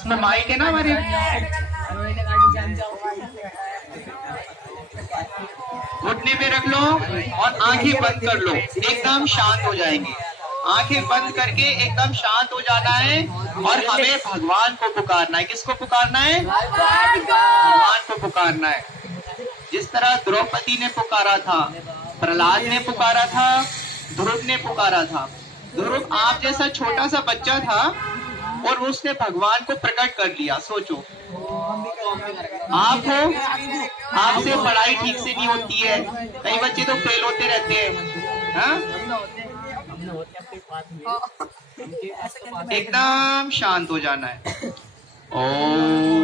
उसमें माइक है ना हमारे। घुटने पे रख लो और आंखें बंद कर लो, एकदम शांत हो जाएंगे। आंखें बंद करके एकदम शांत हो जाना है और हमें भगवान को पुकारना है। किसको पुकारना है? भगवान को पुकारना है। जिस तरह द्रौपदी ने पुकारा था, प्रहलाद ने पुकारा था, ध्रुव ने पुकारा था। ध्रुव आप जैसा छोटा सा बच्चा था और उसने भगवान को प्रकट कर लिया। सोचो, आप हो, आपसे पढ़ाई ठीक से नहीं होती है, कई बच्चे तो फेल होते रहते हैं। हाँ? एकदम शांत हो जाना है। ओम,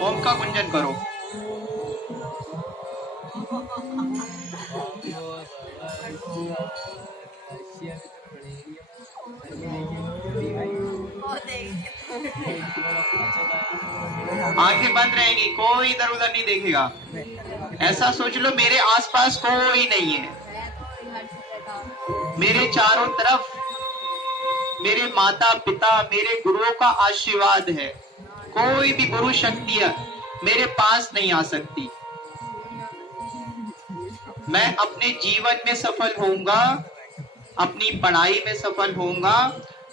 ओम का गुंजन करो। आंखें बंद रहेंगी, कोई इधर उधर नहीं देखेगा। ऐसा सोच लो मेरे आसपास कोई नहीं है, मेरे चारों तरफ मेरे माता पिता, मेरे गुरुओं का आशीर्वाद है। कोई भी गुरु शक्ति मेरे पास नहीं आ सकती। मैं अपने जीवन में सफल होऊंगा, अपनी पढ़ाई में सफल होऊंगा,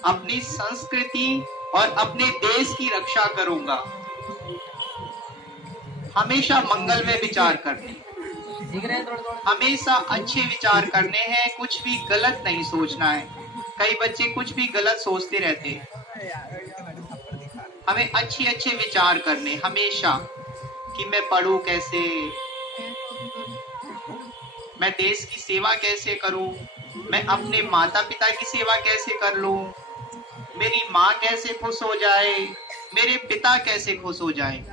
अपनी संस्कृति और अपने देश की रक्षा करूंगा। हमेशा मंगल में विचार करने, हमेशा अच्छे विचार करने हैं, कुछ भी गलत नहीं सोचना है। कई बच्चे कुछ भी गलत सोचते रहते हैं। हमें अच्छे अच्छे विचार करने हमेशा, कि मैं पढ़ूं कैसे, मैं देश की सेवा कैसे करूं, मैं अपने माता पिता की सेवा कैसे कर लूं, मेरी माँ कैसे खुश हो जाए, मेरे पिता कैसे खुश हो जाए।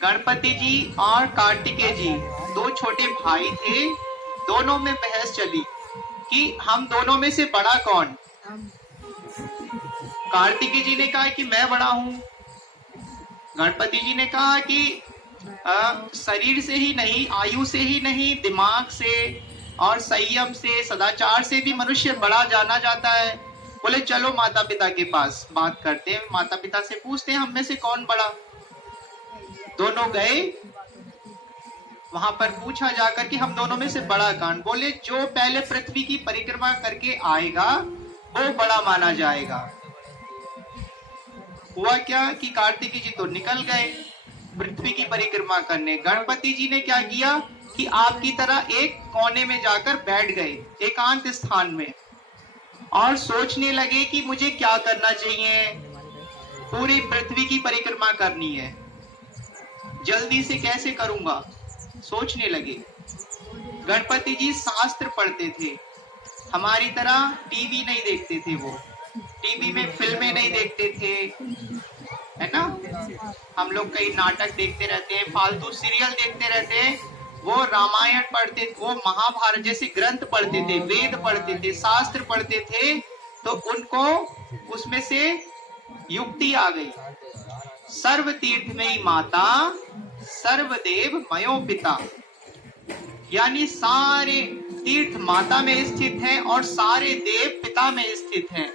गणपति जी और कार्तिकेय जी दो छोटे भाई थे, दोनों में बहस चली कि हम दोनों में से बड़ा कौन। कार्तिकेय जी ने कहा कि मैं बड़ा हूं। गणपति जी ने कहा कि शरीर से ही नहीं, आयु से ही नहीं, दिमाग से और संयम से, सदाचार से भी मनुष्य बड़ा जाना जाता है। बोले चलो माता पिता के पास बात करते हैं, माता पिता से पूछते हैं हम में से कौन बड़ा। दोनों गए, वहां पर पूछा जाकर कि हम दोनों में से बड़ा कौन। बोले जो पहले पृथ्वी की परिक्रमा करके आएगा वो बड़ा माना जाएगा। हुआ क्या कि कार्तिकेय जी तो निकल गए पृथ्वी की परिक्रमा करने। गणपति जी ने क्या किया कि आपकी तरह एक कोने में जाकर बैठ गए, एकांत स्थान में, और सोचने लगे कि मुझे क्या करना चाहिए। पूरी पृथ्वी की परिक्रमा करनी है, जल्दी से कैसे करूंगा, सोचने लगे। गणपति जी शास्त्र पढ़ते थे, हमारी तरह टीवी नहीं देखते थे। वो टीवी में फिल्में नहीं देखते थे, है ना। हम लोग कई नाटक देखते रहते हैं, फालतू सीरियल देखते रहते हैं। वो रामायण पढ़ते, वो महाभारत जैसे ग्रंथ पढ़ते थे, वेद पढ़ते थे, शास्त्र पढ़ते थे। तो उनको उसमें से युक्ति आ गई, सर्व तीर्थ में ही माता, सर्वदेव मयो पिता। यानी सारे तीर्थ माता में स्थित हैं और सारे देव पिता में स्थित हैं।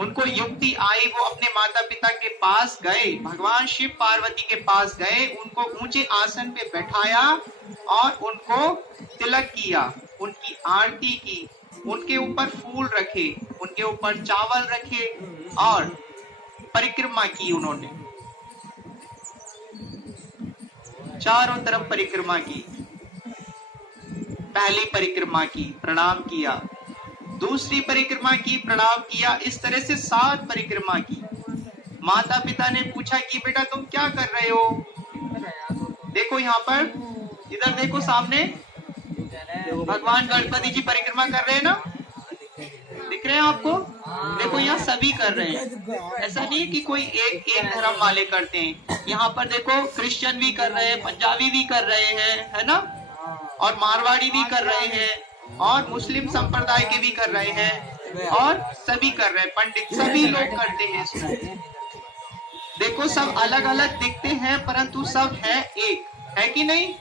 उनको युक्ति आई, वो अपने माता पिता के पास गए, भगवान शिव पार्वती के पास गए, उनको ऊंचे आसन पे बैठाया और उनको तिलक किया, उनकी आरती की, उनके ऊपर फूल रखे, उनके ऊपर चावल रखे और परिक्रमा की। उन्होंने चारों तरफ परिक्रमा की। पहली परिक्रमा की, प्रणाम किया, दूसरी परिक्रमा की, प्रणाम किया, इस तरह से 7 परिक्रमा की। माता पिता ने पूछा कि बेटा तुम क्या कर रहे हो। देखो यहाँ पर, इधर देखो सामने, भगवान गणपति जी परिक्रमा कर रहे हैं ना, दिख रहे हैं आपको। देखो यहाँ सभी कर रहे हैं, ऐसा नहीं है कि कोई एक धर्म वाले करते हैं। यहाँ पर देखो क्रिश्चियन भी कर रहे हैं, पंजाबी भी कर रहे हैं, है ना, और मारवाड़ी भी कर रहे हैं, और मुस्लिम संप्रदाय के भी कर रहे हैं, और सभी कर रहे हैं, पंडित सभी लोग करते हैं इसको। देखो सब अलग अलग दिखते हैं परंतु सब है एक, है कि नहीं।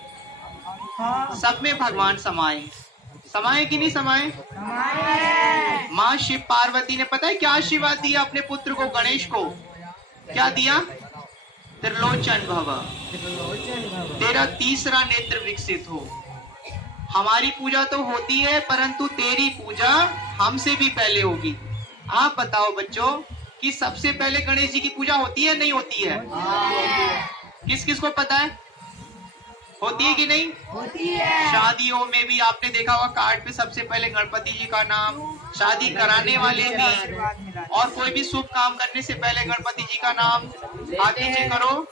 सब में भगवान समाये, समाये कि नहीं समाये? माँ शिव पार्वती ने पता है क्या आशीर्वाद दिया अपने पुत्र को गणेश को? क्या दिया? त्रिलोचन भव, तेरा तीसरा नेत्र विकसित हो। हमारी पूजा तो होती है परंतु तेरी पूजा हमसे भी पहले होगी। आप बताओ बच्चों कि सबसे पहले गणेश जी की पूजा होती है नहीं होती है? किस किस को पता है? होती है कि नहीं? होती है। शादियों में भी आपने देखा होगा कार्ड पे सबसे पहले गणपति जी का नाम, शादी कराने वाले भी और कोई भी शुभ काम करने से पहले गणपति जी का नाम। हाथ नीचे करो।